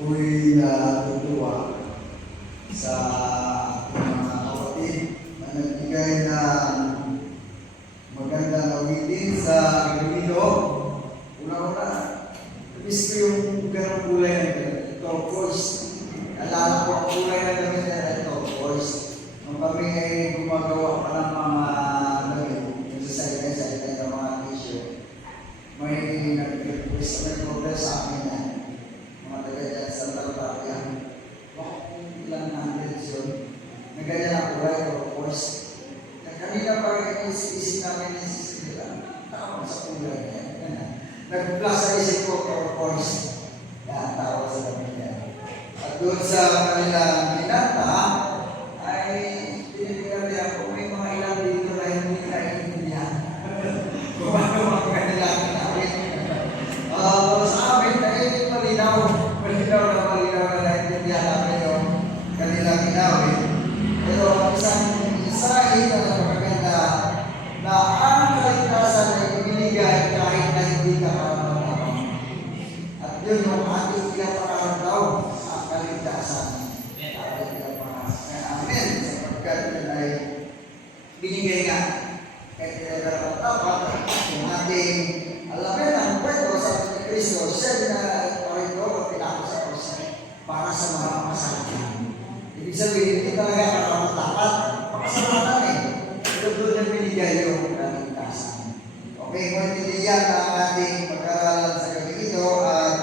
ako'y natutuwa sa aking mga kapatid na nagbigay ng magandang awitin sa Iloilo. Una-una, miss ko yung ganong kulay na turquoise. Alala ko ang kulay na gamit na turquoise. Nung kami ay gumagawa pa ng mga damit, yung sa salita ng mga t-shirt, may nag-request sa akin na mga taga-dyan sa Talapia. Bakit kung ilang hundreds yun? Na ganyan ang kulay turquoise. Kanina pa rin isip namin yung sisila. Tawag sa kulay niya. Nag-plus sa isip ko turquoise. Yan, tawag sa kami niya. At doon sa kanilang kinanta, ay pinipigyan niya kung may mga ilang dito na hindi naiintindihan. Kung ano mga kanilang kinawin. Sa amin, ay malinaw na naiintindihan namin yung kanilang kinawin. Pero isang isahin na napakaganda na ang kaligtasan ay ibinigay kahit na hindi ka karamdaman. At yun yung ating pinapakaradaw ang kaligtasan. Amen. Sapagkat yun ay binigay nga. Kaya pinagkarapat yung ating alamin ang kwento sa Kristo. Siya na parito o pinako sa Kristo para sa mga masalahan. Ibig sabihin, hindi talaga karapat-dapat makasalatan eh. Pero doon na binigay yung kaligtasan. Okay, maintindihan ang ating pag-aralan sa gabi ito at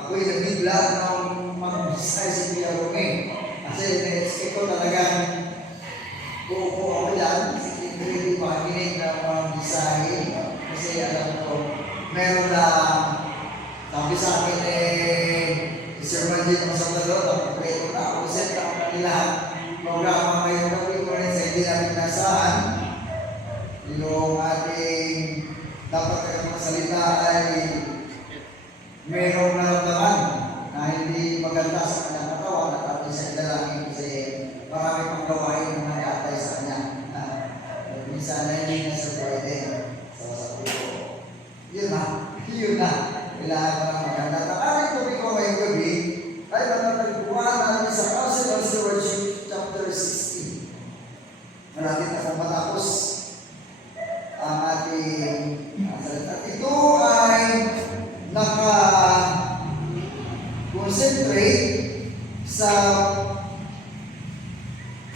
ako'y nabigla nung mag-bisay si Pia Rome. Kasi na-expect ko talagang buo ako yan. Hindi makinig na mag-bisay. Kasi alam ko, meron na sabi sa akin Sir Manjit ng Salvador, ako na ako set ang kanilang programa ngayong gabi ko rin sa hindi namin nasahan. Yung ating dapat kayong magsalita ay mayroong naramdaman na hindi maganda sa kanyang katawan at ating sa idalangin kasi marami pang gawain na nag-atay sa kanya. Minsan na hindi na sa pwede. So sabi ko, yun na. Kailangan ko ng maganda. Ang ating ko ngayong gabi ay matatagpuan natin sa Council of Stewardship chapter 16. Malapit na kung matapos ang ating salita. Ito ay naka-concentrate sa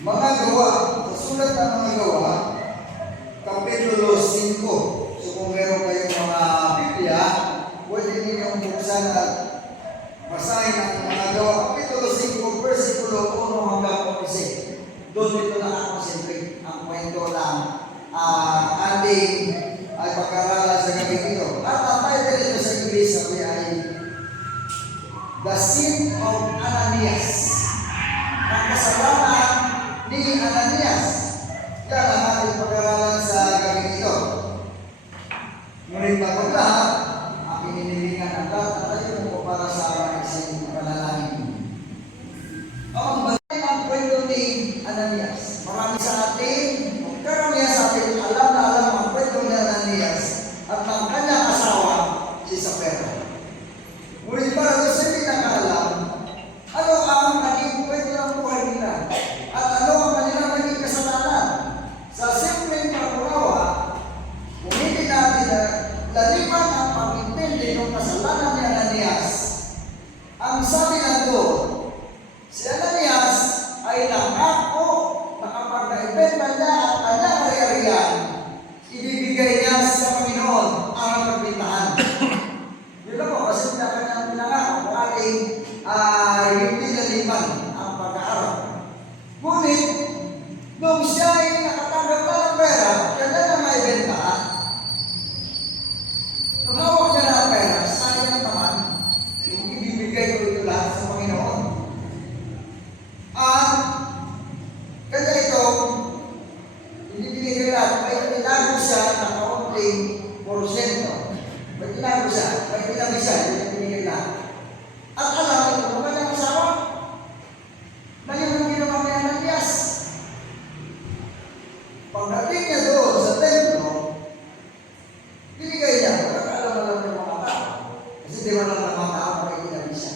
mga gawa, sa sulat ng mga gawa, Kapitulo 5. So kung meron kayong mga Biblia, pwede ninyong buksan at basahin ang mga gawa. Kapitulo 5, versikulo 1 hanggang 11. Doon dito nakakonsentrate ang kwento ng ating ay pag-aralan sa gabi ito. At ang title nito sa English sabi ay The Sin of Ananias. Ang kasalanan ni Ananias. Yan ang ating pag-aralan sa gabi ito. Ngunit bago lahat, aking inilingan ang lahat at ayun po para sa mga isang panalangin. Ang balik ang kwento ni Ananias. Marami sa atin, karamihan sa atin, alam na alam ang kwento ni Ananias at ang kanyang asawa, si Sapphira. Ngunit para doon sa hindi nakaalam, ano ang naging kwento ng buhay nila? At ano ang kanilang naging kasalanan? Sa simpleng pag-unawa, kung hindi natin laliman ang pag-intindi ng kasalanan ni Ananias, ang sabi ng Lord, si Ananias ay nangako na kapag naibenta niya ang kanyang ari-arian, ibibigay niya sa Panginoon ang pagbintahan. Yun lang po, kasi kanyang pinangako kung ating hindi laliman ang pag-aaral. Ngunit, nung siya ay nakatanggap na ng pera, kanya na maibenta, nung hawak niya na ang pera, sayang naman, yung ibibigay ko ito lahat sa Panginoon. At kaya ito, hindi binigay lahat, may tinago siya na kaunting porsyento. May tinago siya, hindi binigay lahat. At alam ito, kung kanyang asawa, na yun ang ginawa ni Ananias. Pagdating niya doon sa templo, binigay niya, alam ng mga tao. Kasi di ba lang ng mga tao, makikilala siya.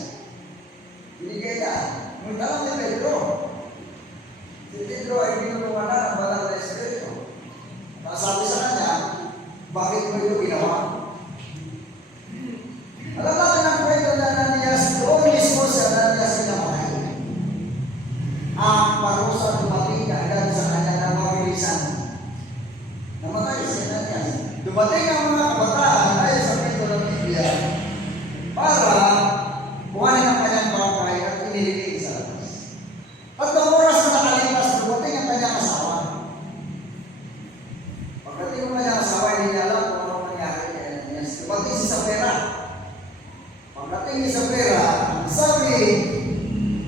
dumating ang mga kabataan ay sa kwento ng Biblia para buhanin ang kanyang bahay at iniligay sa labas. At ng oras na nakalipas, dumating ang kanyang asawa. Pagdating ng kanyang asawa, hindi niya alam kung ano nangyari kay Ananias. Dumating si Sapphira. Pagdating ni Sapphira, sabi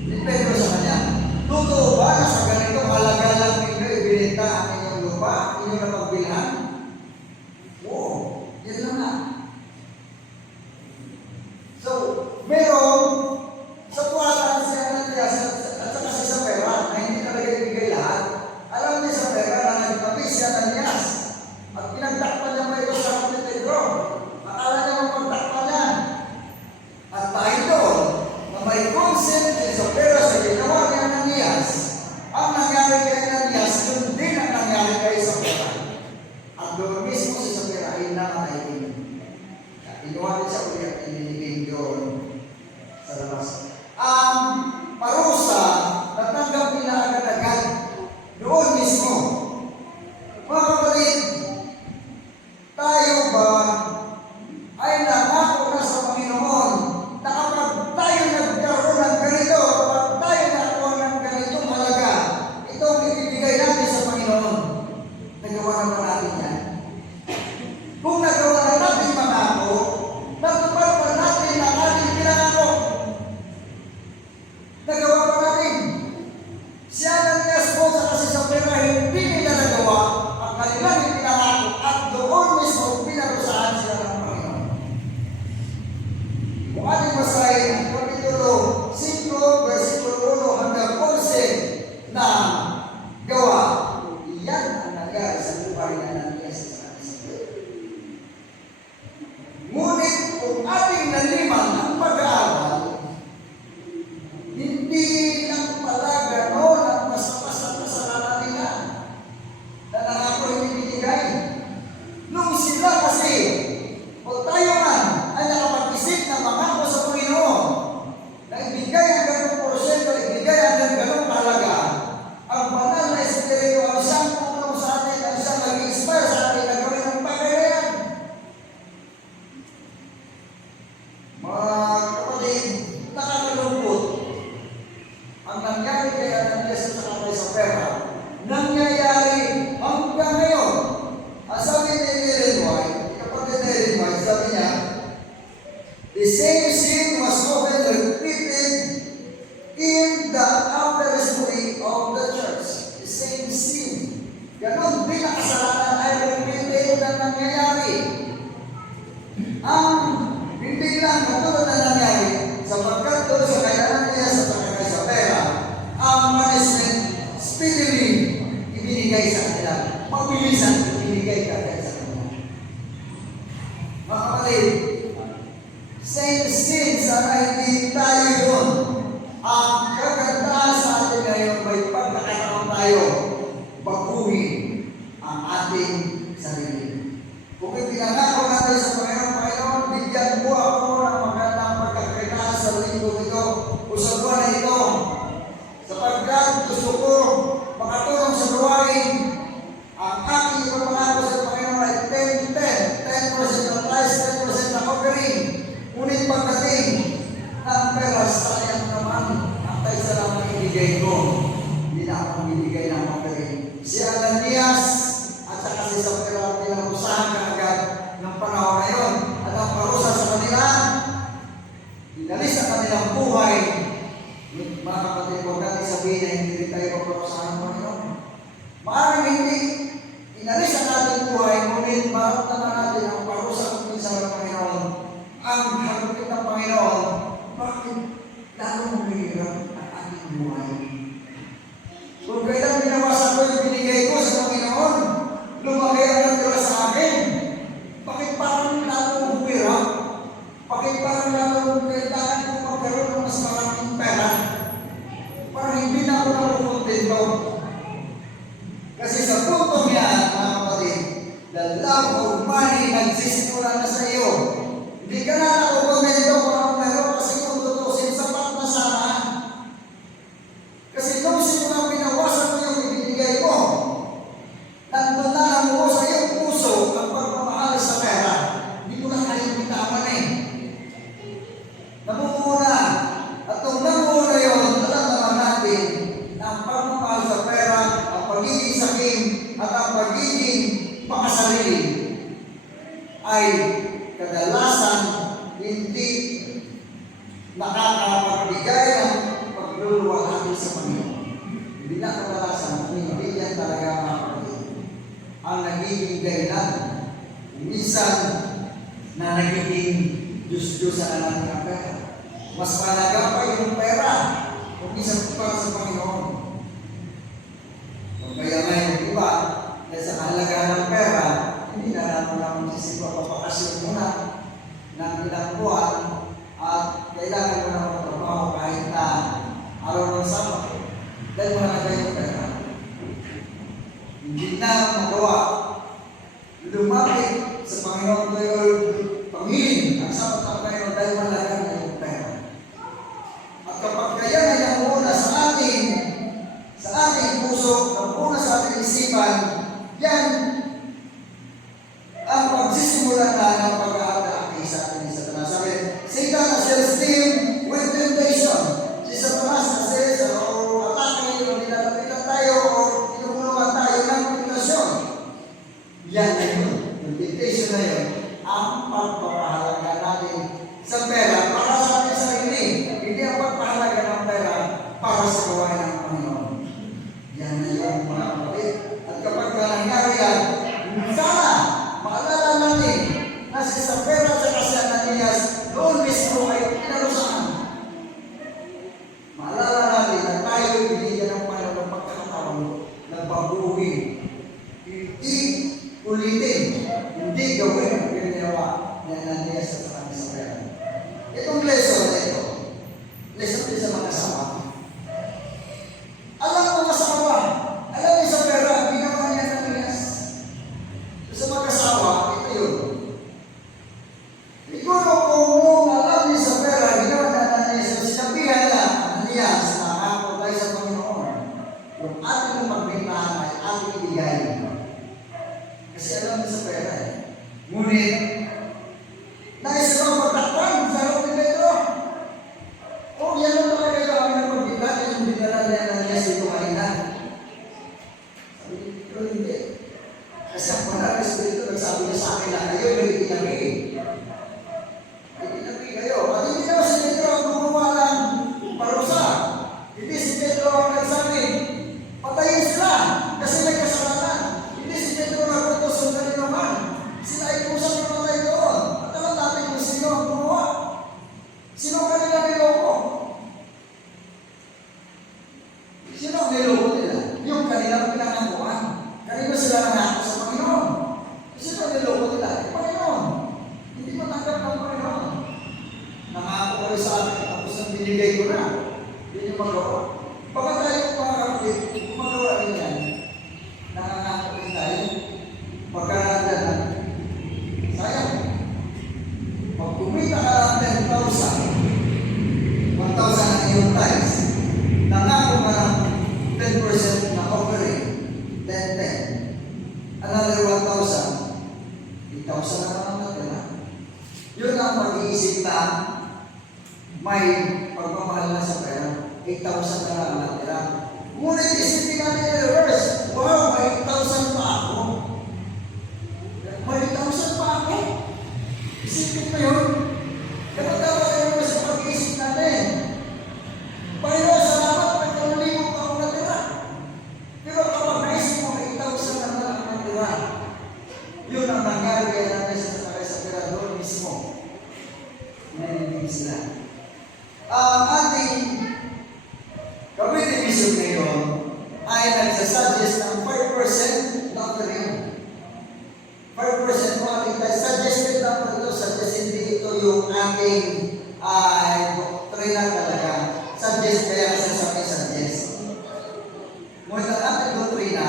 ni Pedro sa kanya, totoo ba na sa ganitong halaga lang ninyo ibinenta ang inyong lupa, inyong napagbilhan? Oo, yan lang na. So, meron sa tuwala si Ananias at saka si Sapphira na hindi talaga ibigay lahat. Alam niya sa Sapphira na nagtabi si Ananias at pinagtakpan niya pa ito sa harap ni Pedro. Akala niya mapagtakpan niya. At tayo doon, na may consent si Sapphira sa ginawa ni Ananias, ang nangyari kay Ananias, yun din ang nangyari kay Sapphira. At doon mismo si Sapphira ay namatay din. Inuha din siya ulit at iniliging doon sa labas. Ang parusa, natanggap nila agad-agad doon mismo. Mga kapatid, tayo ba ay nangako na sa Panginoon na kapag tayo nagkaroon ng ganito, kapag tayo nagkaroon ng ganitong halaga, itong ibibigay natin sa Panginoon, nagawa naman natin yan. Kung nagawa na natin mangako, natupad pa natin ang ating pinangako. Nagawa pa natin. Si Ananias po sa kasi sa pera, hindi nila nagawa ang kanilang pinangako at doon mismo pinarusahan sila ng Panginoon. Kung ating basahin ang Kapitulo 5, versikulo 1 hanggang 11 na gawa, iyan ang nangyari sa buhay na Ananias sa Sapphira. Ngunit kung ating naliman ang pag-aaral, hindi lang pala gano'n ang masapas at kasalanan nila na nangako hindi binigay. Nung sila kasi, o tayo man, ay nakapag-isip ng mangako sa Panginoon na ibigay ang ganong porsyento, ibigay ang ganong halaga, ang banal na Espiritu ang siyang tulong sa atin, ang siyang nag-inspire sa atin na gawin ang pagkayayan. Mga kapatid, nakakalungkot ang nangyari kay Ananias at saka kay Sapphira, nangyayari hanggang ngayon. Ang sabi ni Ellen White, kapatid ni Ellen White, sabi niya, the same sin was often repeated in the outer history of the church. The same sin. Ganon din ang kasalanan ay repeated na nangyayari. Ang hindi lang katulad na nangyari sapagkat doon sa kay Ananias at saka kay Sapphira, ang punishment speedily ibinigay sa kanila. Mabilisan ibinigay sa kanila. Mga kapatid, same sin, sana hindi tayo yun. Ang kagandahan sa atin ngayon, may pagkakataon tayo baguhin ang ating sarili. Kung ipinangako natin sa Panginoon, bigyan mo ako ng magandang pagkakakitaan sa linggo ito o sa buwan na ito. Sapagkat gusto ko makatulong sa buhayin, ang aking ipapangako sa Panginoon ay 10% ng tithes, 10% ng offering. Ngunit pagdating ng pera, sayang naman ang tithes lang ang ibigay ko. Hindi na ako bibigay ng offering. Si Ananias at saka si Sapphira pinarusahan kaagad ng panahon na yun. At ang parusa sa kanila, inalis ang kanilang buhay. Mga kapatid, huwag natin sabihin na hindi rin tayo paparusahan ng Panginoon. Maaaring hindi inalis ang ating buhay, ngunit maramdaman natin ang parusa ng minsan ng Panginoon. Ang hagupit ng Panginoon, bakit lalong mahirap ang ating buhay? Kung kailan binawasan ko yung binigay ko sa Panginoon, lumaki ang natira sa akin. Bakit parang lalong humirap? Bakit parang lalong kailangan ko magkaroon ng mas maraming pera? Parang hindi na ako nakukontento. Kasi sa puntong yan, mga kapatid, the love of money nagsisimula na sa iyo. Hindi ka na nakukontento kung anong meron kasi kung tutusin sapat na sana. Kasi nung simulang binawasan mo yung ibinigay mo, nandun na namuho sa iyong puso ang pagmamahal sa at ang pagiging makasarili ay kadalasan hindi nakakapagbigay ng pagluluwalhati sa Panginoon. Hindi na kadalasan, hindi yan talaga makapagiging ang nagiging dahilan. Minsan na nagiging Diyos-Diyosan na natin ang pera. Mas malaga pa yung pera kung isang para sa Panginoon. Kung kaya ngayon iba, dahil sa kahalagaan ng pera, hindi na naman sisipa papakasyon muna ng ilang buwan at kailangan mo na magtrabaho kahit na araw ng Sabado. Dahil malaga yung pera. Hindi na magawa. Lumapit sa Panginoon ngayon, panghiling ang sapat ng Panginoon dahil malaga na yung pera. At kapag kaya na yung muna sa ating puso, ang muna sa ating isipan, yan ang pagsisimula na ng pag-aatake sa ating Satanas. Sabi, Satan has self-esteem with temptation. Si Satanas kasi sa atake, o nilalapitan tayo, o tinumulungan tayo ng temptasyon. Yan na yun. Yung temptation na yun, ang pagpapahalaga natin sa pera para sa ating sarili. Hindi ang pagpapahalaga ng pera para sa gawain ng Panginoon. Yan na yung mga kapatid. At kapag nangyari yan, sana maalala natin na sa pera sa kasi Ananias, noon mismo ay pinarusahan. Maalala natin na tayo binigyan ng Panginoon ng pagkakataon ng baguhin. Hindi ulitin, hindi gawin ang ginawa ni Ananias sa kanya sa pera. Itong lesson na ito, lesson din sa mga kasama. Alam mo kasawa, alam mo sa pera, ginawa niya ng Ananias. Sa mga kasawa, ito yun. Siguro kung alam niya sa pera, ginawa na Ananias, sinabihan niya, Ananias, nakako tayo sa Panginoon. Kung ating magbintahan ay ating ibigay. Kasi alam niya sa pera eh. Ngunit, nais na magtakpan sa harap ni Pedro. O, yan lang talaga yung kami ng magbintahan, yung binala niya Ananias dito kanina. Sabi niya, pero hindi. Kasi ang Banal Espiritu nagsabi niya sa akin na kayo may itinabi. May itinabi kayo. At hindi naman si Pedro ang gumawa ng parusa. Hindi si Pedro ang nagsabi, patayin sila kasi may kasalanan. Hindi si Pedro na putos ang galing naman. Sila ay kusang namatay doon. At alam natin kung sino ang gumawa. Sino ang kanila niloko? Sino ang niloko nila? Yung kanilang pinangakuan. Kanina sila nangako sa Panginoon. Sino ang niloko nila? Yung Panginoon. Hindi matanggap ng Panginoon. Nangako kayo sa akin, tapos ang binigay ko na. Hindi nyo magawa. Baka tayo mga kapatid, gumagawa rin yan. Nangangako rin tayo. Pagkaranda na. Sayang. Pag kumita ka ng 10,000, 1,000 ang iyong tithes, nangako ka ng 10% na offering, 10. Another 1,000. 8,000 na naman natin ha. Yun ang pag-iisip na may pagmamahal na sa pera. 8,000 na lang natira. Ngunit isipin natin yung reverse. Wow, may 8,000 pa ako. May 8,000 pa ako. Isipin mo yun. Kapag dapat tayo sa pag-iisip natin. Panginoon, salamat, may 1,000 pa ako natira. Pero kapag naisip mo, may 8,000 na lang natira. Yun ang nangyari kaya natin sa pera doon mismo. Naninig sila. Ang ating committee mission ngayon ay nagsasuggest ng 5% na offering. 5% mo ating suggested na ito, hindi ito yung ating doktrina talaga. Suggest kaya kasi sa aking suggest. Ngunit ang ating doktrina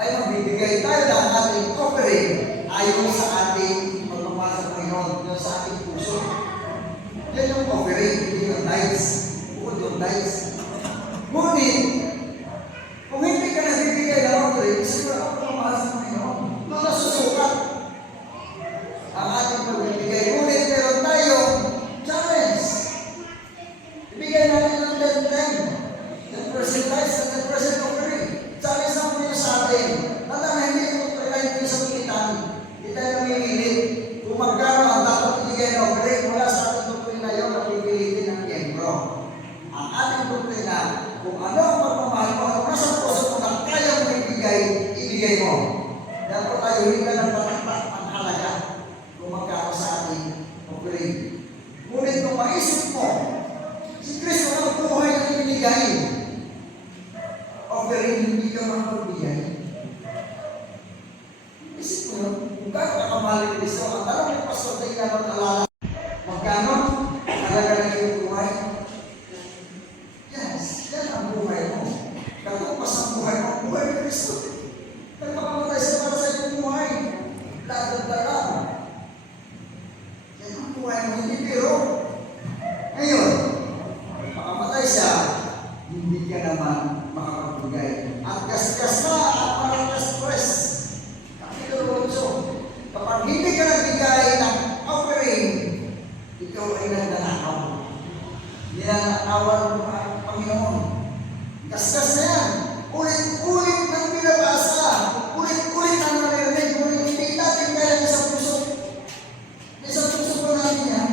ay magbibigay tayo ng ating offering ayon sa ating pagmamahal sa Panginoon, yung sa ating puso. Yan yung offering, hindi yung tithes. Bukod yung tithes. Ngunit, kung hindi ka nagbibigay ng offering, siguro ako pagmamahal sa Panginoon. Doon nasusukat ang ating pagbibigay. Ngunit meron tayong challenge. Ibigay natin ng 10-10. Kaya po tayo hindi ka ng patatak ang halaga kung magkano sa ating offering. Ngunit kung maisip mo, si Kristo ang buhay na ibinigay, offering hindi ka makapagbigay. Isip mo yun, kung gano'n kakamali ni Kristo, ang tanong ng pastor tayo na mag-alala, magkano halaga ng iyong buhay? Yes, yan ang buhay mo. Katupas ang buhay mo, buhay ni Kristo. Nagpakamatay siya para sa iyong buhay. Lahat. Yan ang buhay mo, hindi biro. Ngayon, pakamatay siya, hindi ka naman makapagbigay. At gasgas na at maragas-press. Kapag hindi ka nagbigay ng offering, ikaw ay nagdanakaw. Ninanakawan mo ang Panginoon. Gasgas na yan. Ulit-ulit nang binabasa. Ulit-ulit ang narinig. Ngunit hindi natin kaya sa puso. Sa puso ko natin yan.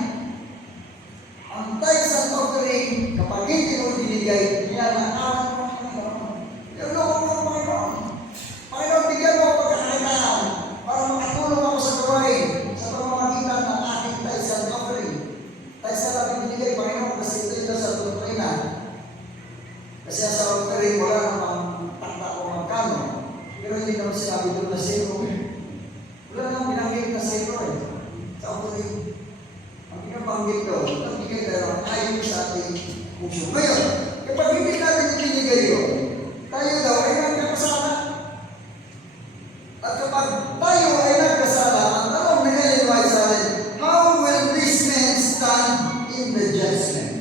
Ang tithes and offering, kapag hindi mo binigay, ninanakawan mo ang Panginoon. Yung loko mo ang Panginoon. Panginoon, bigyan mo ang pagkakakitaan para makatulong ako sa gawain sa pamamagitan ng aking tithes and offering. Tithes na lang binigay, Panginoon, kasi ito yung sa doktrina. Kasi sa offering, wala namang takta o magkano. Pero hindi naman sinabi doon na zero. Wala namang binanggit na zero eh. Sa offering. Ang pinabanggit doon, ang bigay tayo ayon sa ating puso. Ngayon, kapag hindi natin ibinigay yun, tayo daw ay nagkakasala. At kapag tayo ay nagkasala, ang tanong na Ellen White sa atin, how will this man stand in the judgment?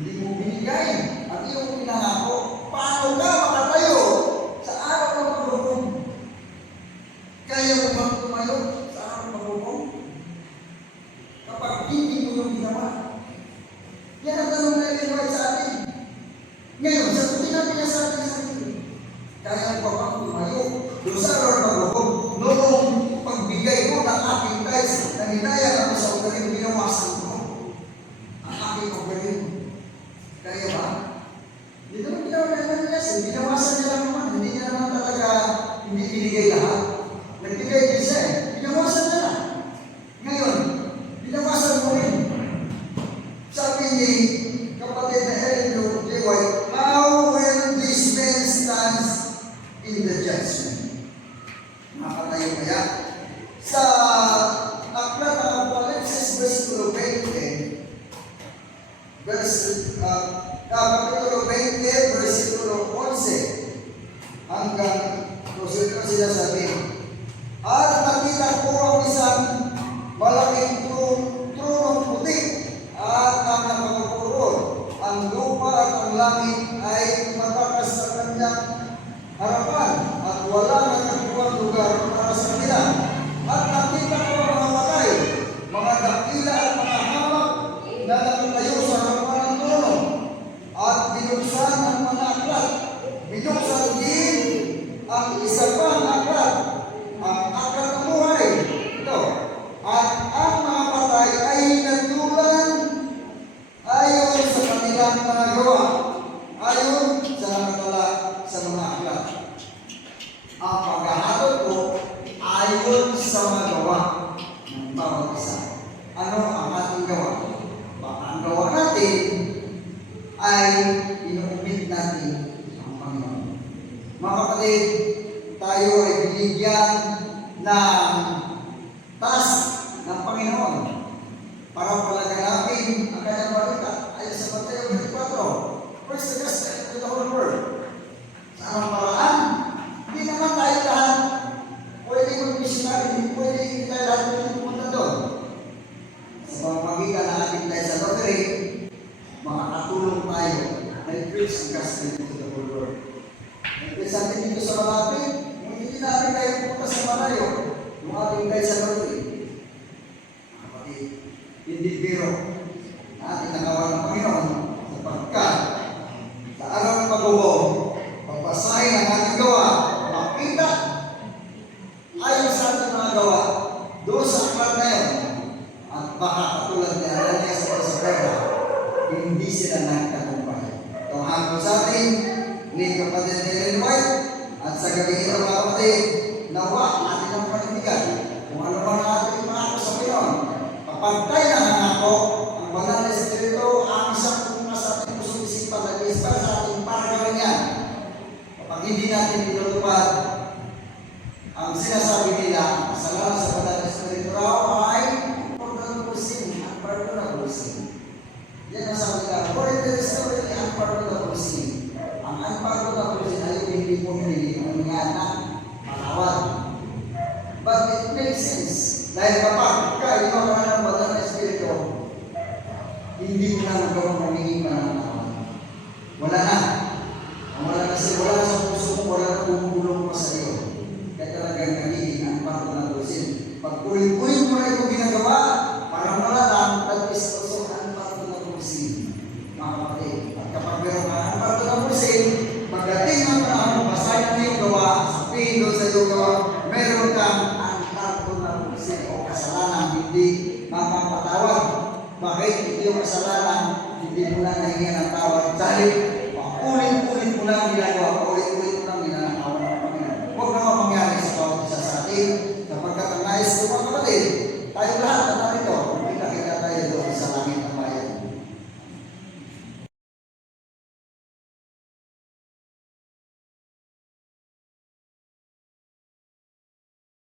Hindi mo binigay at iyong pinangako, paano ka makatayo sa araw ng paghukom? Kaya mo bang tumayo sa araw ng paghukom? Kapag hindi mo yung ginawa. Yan ang tanong na Ellen White sa atin. Ngayon, sagutin natin niya sa atin sa atin. Kaya mo bang tumayo doon sa araw ng paghukom? Noong pagbigay ko ng aking tithes na hinayang ako sa offering, binawasan ko ang aking offering. Kaya ba? Hindi naman binawasan niya siya. Binawasan niya lang naman. Hindi niya naman talaga hindi binigay lahat. Nagbigay din siya eh. Binawasan niya lang. Ngayon, binawasan mo rin. Sabi ni kapatid na Ellen G. White, how will this man stand in the judgment? Makatayo kaya? Sa aklat ng Apocalypse, versikulo 20, Kapitulo 20, versikulo 11, hanggang versikulo sila sabi, at nakita ko ang isang malaking tronong puti at ang nakapupuro. Ang lupa at ang langit ay matakas sa kanyang harapan at wala na nagbuwang lugar para sa kanila. At nakita ko ang mga matay, mga dakila at mga hamak na nakatayo sa harapan ng trono at binuksan ang mga aklat. Binuksan din ang isa pang aklat, ang aklat ng buhay. Ito. At ang mga patay ay nagtulan ayon sa kanilang mga gawa, ayon sa nakatala sa mga aklat. Ang paghahatod ko ayon sa mga gawa ng bawat isa. Ano ang ating gawa? Baka ang gawa natin ay inuumit natin ang Panginoon. Mga kapatid, tayo ay binigyan ng task ng Panginoon para palaganapin ang kanyang balita ayon sa Mateo 24. First the gospel to the whole world. Sa anong paraan? Hindi naman tayo lahat pwede mag-missionary, hindi pwede tayo lahat pumunta doon. Sa pamamagitan ng ating tayo sa lottery, makakatulong tayo na i-preach ang gospel to the whole world. Nag-preach natin dito sa malapit, hindi natin tayo pumunta sa malayo, yung ating tayo sa lottery. Kapatid, hindi biro na ating nakawa ng Panginoon sapagkat sa araw ng paghukom, pagpasahin ang ating gawa, makita ayon sa ating mga gawa doon sa aklat na yun. At baka katulad ni Ananias at Sapphira, hindi sila nagtagumpay. Ito ang hanggang sa atin ni kapatid ni Ellen White at sa gabi ito mga kapatid, tinutupad ang sinasabi nila, ang kasalanan sa banal na espiritual ay unpardonable sin, unpardonable sin. Yan ang sabi nila, for it is still unpardonable sin. Ang unpardonable sin ay hindi po nililiman nga na malawat. But it makes sense. Dahil kapag ikaw ka ng banal na espiritu, hindi mo na magawang magiging mananawan. Wala na. Wala na sa puso mo, wala na bumubulong pa sa iyo. Kaya talagang nagiging ang unpardonable sin. Pag ulit-ulit mo na itong ginagawa, parang wala lang, that is also unpardonable sin. Mga kapatid. At kapag meron ka unpardonable sin, pagdating ng panahon, basahin mo yung gawa, sabihin doon sa iyong gawa, meron kang unpardonable sin o kasalanan hindi mapapatawad. Bakit? Ito yung kasalanan, hindi mo na nahingan ang tawad. Dahil paulit-ulit mo lang ginagawa, paulit